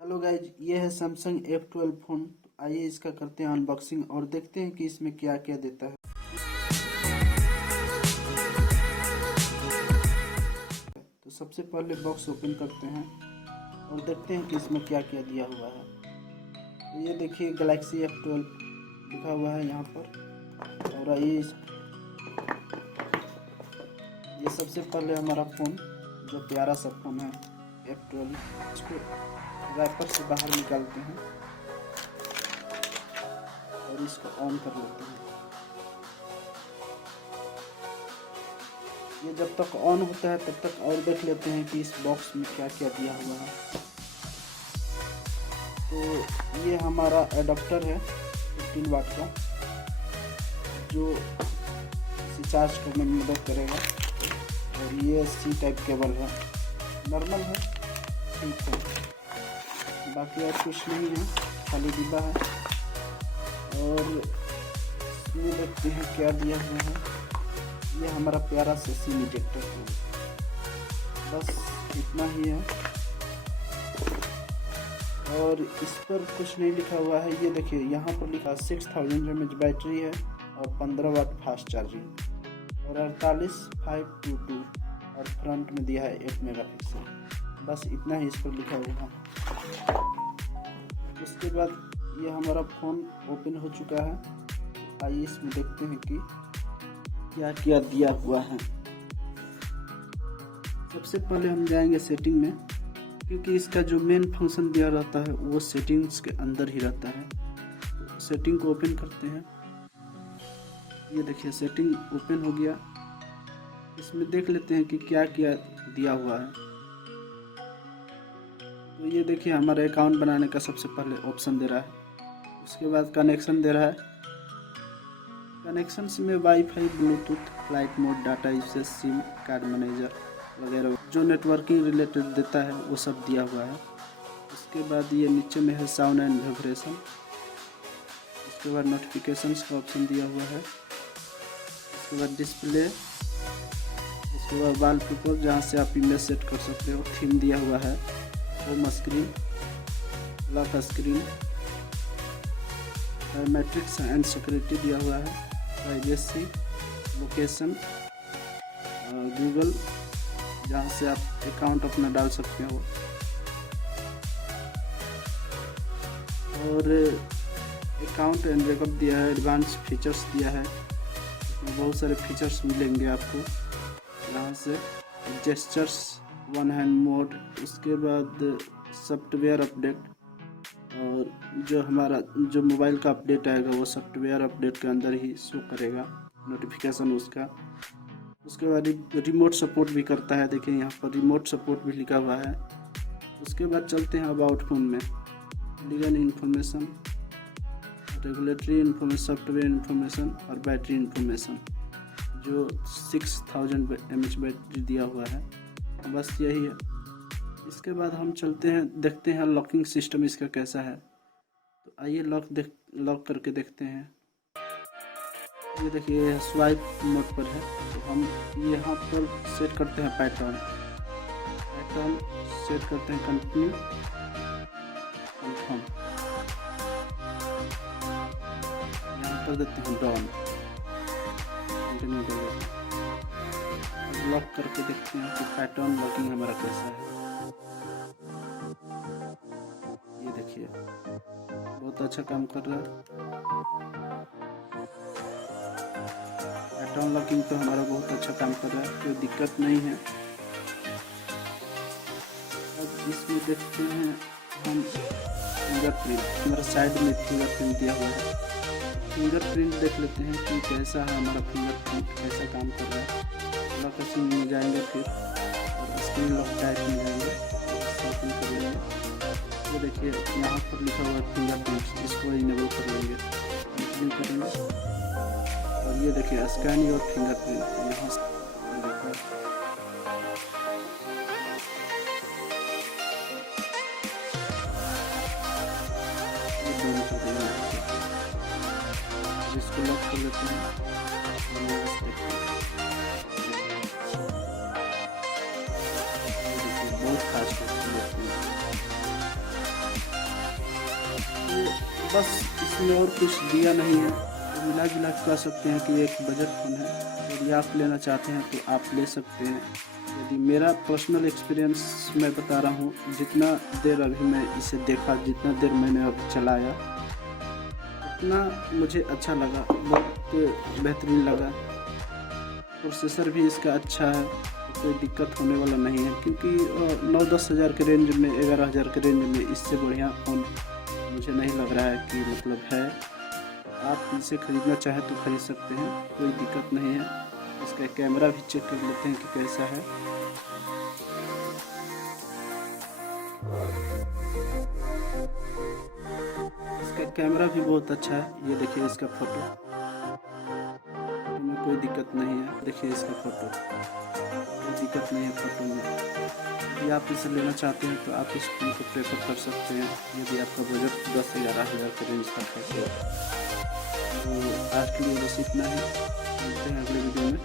Hello guys, ये है Samsung F12 phone. तो आइए इसका करते हैं अनबॉक्सिंग और देखते हैं कि इसमें क्या क्या देता है। तो सबसे पहले बॉक्स ओपन करते हैं और देखते हैं कि इसमें क्या क्या दिया हुआ है। तो ये देखिए गैलेक्सी F12 लिखा हुआ है यहाँ पर। और आइए ये सबसे पहले हमारा फ़ोन, जो प्यारा सा फ़ोन है F12, इसको रैपर से बाहर निकालते हैं और इसको ऑन कर लेते हैं। ये जब तक ऑन होता है तब तक और देख लेते हैं कि इस बॉक्स में क्या क्या दिया हुआ है। तो ये हमारा एडाप्टर है 15 वाट का, जो इसे चार्ज करने में मदद करेगा। और ये सी टाइप केबल है, नॉर्मल है, ठीक है, बाकी और कुछ नहीं है, खाली डिब्बा है। और इसमें देखते हैं क्या दिया हुआ है। ये हमारा प्यारा से सिम इजेक्टर है, बस इतना ही है। और इस पर कुछ नहीं लिखा हुआ है। ये देखिए यहाँ पर लिखा 6000 mAh बैटरी है और 15 वाट फास्ट चार्जिंग और 48:522 और फ्रंट में दिया है 8 मेगापिक्सल। बस इतना ही इस पर लिखा हुआ है। उसके बाद ये हमारा फ़ोन ओपन हो चुका है। आइए इसमें देखते हैं कि क्या क्या दिया हुआ है। सबसे पहले हम जाएंगे सेटिंग में, क्योंकि इसका जो मेन फंक्शन दिया रहता है वो सेटिंग्स के अंदर ही रहता है। तो सेटिंग को ओपन करते हैं। ये देखिए सेटिंग ओपन हो गया। इसमें देख लेते हैं कि क्या क्या दिया हुआ है। तो ये देखिए हमारे अकाउंट बनाने का सबसे पहले ऑप्शन दे रहा है। उसके बाद कनेक्शन दे रहा है। कनेक्शंस में wifi, Bluetooth, flight mode, data usage, SIM card manager वगैरह जो नेटवर्किंग रिलेटेड देता है वो सब दिया हुआ है। उसके बाद ये नीचे में है साउंड एंड वाइब्रेशन। उसके बाद नोटिफिकेशंस का ऑप्शन दिया हुआ है। उसके बाद डिस्प्ले, उसके बाद वॉलपेपर जहाँ से आप इमेज सेट कर सकते हो, थीम दिया हुआ है, home screen, lock screen, matrix and security दिया हुआ है, प्राइवेसी, लोकेशन, गूगल जहाँ से आप अकाउंट अपना डाल सकते हो, और अकाउंट एंड बैकअप दिया है, एडवांस फीचर्स दिया है। इसमें बहुत सारे फीचर्स मिलेंगे आपको यहाँ से, जेस्चर्स, वन हैंड मोड, उसके बाद सॉफ्टवेयर अपडेट, और जो हमारा जो मोबाइल का अपडेट आएगा वो सॉफ्टवेयर अपडेट के अंदर ही शो करेगा नोटिफिकेशन उसका। उसके बाद रिमोट सपोर्ट भी करता है, देखिए यहाँ पर रिमोट सपोर्ट भी लिखा हुआ है। उसके बाद चलते हैं अबाउट फोन में, legal information, regulatory information, software information और बैटरी इन्फॉर्मेशन, जो 6000 mAh बैटरी दिया हुआ है। बस यही है। इसके बाद हम चलते हैं, देखते हैं लॉकिंग सिस्टम इसका कैसा है। तो आइए लॉक करके देखते हैं। ये देखिए स्वाइप मोड पर है, तो हम यहाँ पर सेट करते हैं पैटर्न सेट करते हैं, कंटिन्यू, कंफर्म, यहाँ कर देते हैं डॉन, कंटिन्यू कर देते हैं। लॉक करके देखते हैं कि पैटर्न लॉकिंग हमारा कैसा है। ये देखिए बहुत अच्छा काम कर रहा है। पैटर्न लॉकिंग तो हमारा बहुत अच्छा काम कर रहा है, कोई दिक्कत नहीं है। अब इसमें देखते हैं हम फिंगरप्रिंट, हमारा साइड में फिंगरप्रिंट दिया हुआ है। फिंगरप्रिंट देख लेते हैं कि कैसा है हमारा फिंगरप्रिंट, कैसा काम कर रहा है। लॉक स्क्रीन में जाएंगे, फिर और स्क्रीन लॉक टाइप में जाएंगे, ओपन कर लेंगे। ये देखिए यहाँ पर लिखा हुआ है फिंगरप्रिंट, इसको इनेबल कर लेंगे, कंटिन्यू करेंगे। और ये देखिए स्कैन योर फिंगरप्रिंट, यहाँ से इसको लॉक कर लेते हैं। बहुत खास बस इसमें और कुछ दिया नहीं है। तो मिला जुला के कह सकते हैं कि एक बजट फ़ोन है। यदि आप लेना चाहते हैं तो आप ले सकते हैं। यदि मेरा पर्सनल एक्सपीरियंस मैं बता रहा हूँ, जितना देर अभी मैं इसे देखा, जितना देर मैंने अभी चलाया, उतना मुझे अच्छा लगा, बहुत बेहतरीन लगा। प्रोसेसर भी इसका अच्छा है, कोई दिक्कत होने वाला नहीं है, क्योंकि 9-10 हज़ार के रेंज में, 11 हज़ार के रेंज में इससे बढ़िया फ़ोन मुझे नहीं लग रहा है कि मतलब है। आप इसे ख़रीदना चाहें तो ख़रीद सकते हैं, कोई दिक्कत नहीं है। इसका कैमरा भी चेक कर लेते हैं कि कैसा है। इसका कैमरा भी बहुत अच्छा है। ये देखिए इसका फ़ोटो में कोई दिक्कत नहीं है। देखिए इसका फ़ोटो, कोई दिक्कत नहीं है फ़ोटो में। यदि आप इसे लेना चाहते हैं तो आप इस फ़ोन को प्रेफर कर सकते हैं, यदि आपका बजट 10-11 हज़ार के रेंज तक है। तो आज के लिए बस इतना ही, मिलते हैं अगले वीडियो में।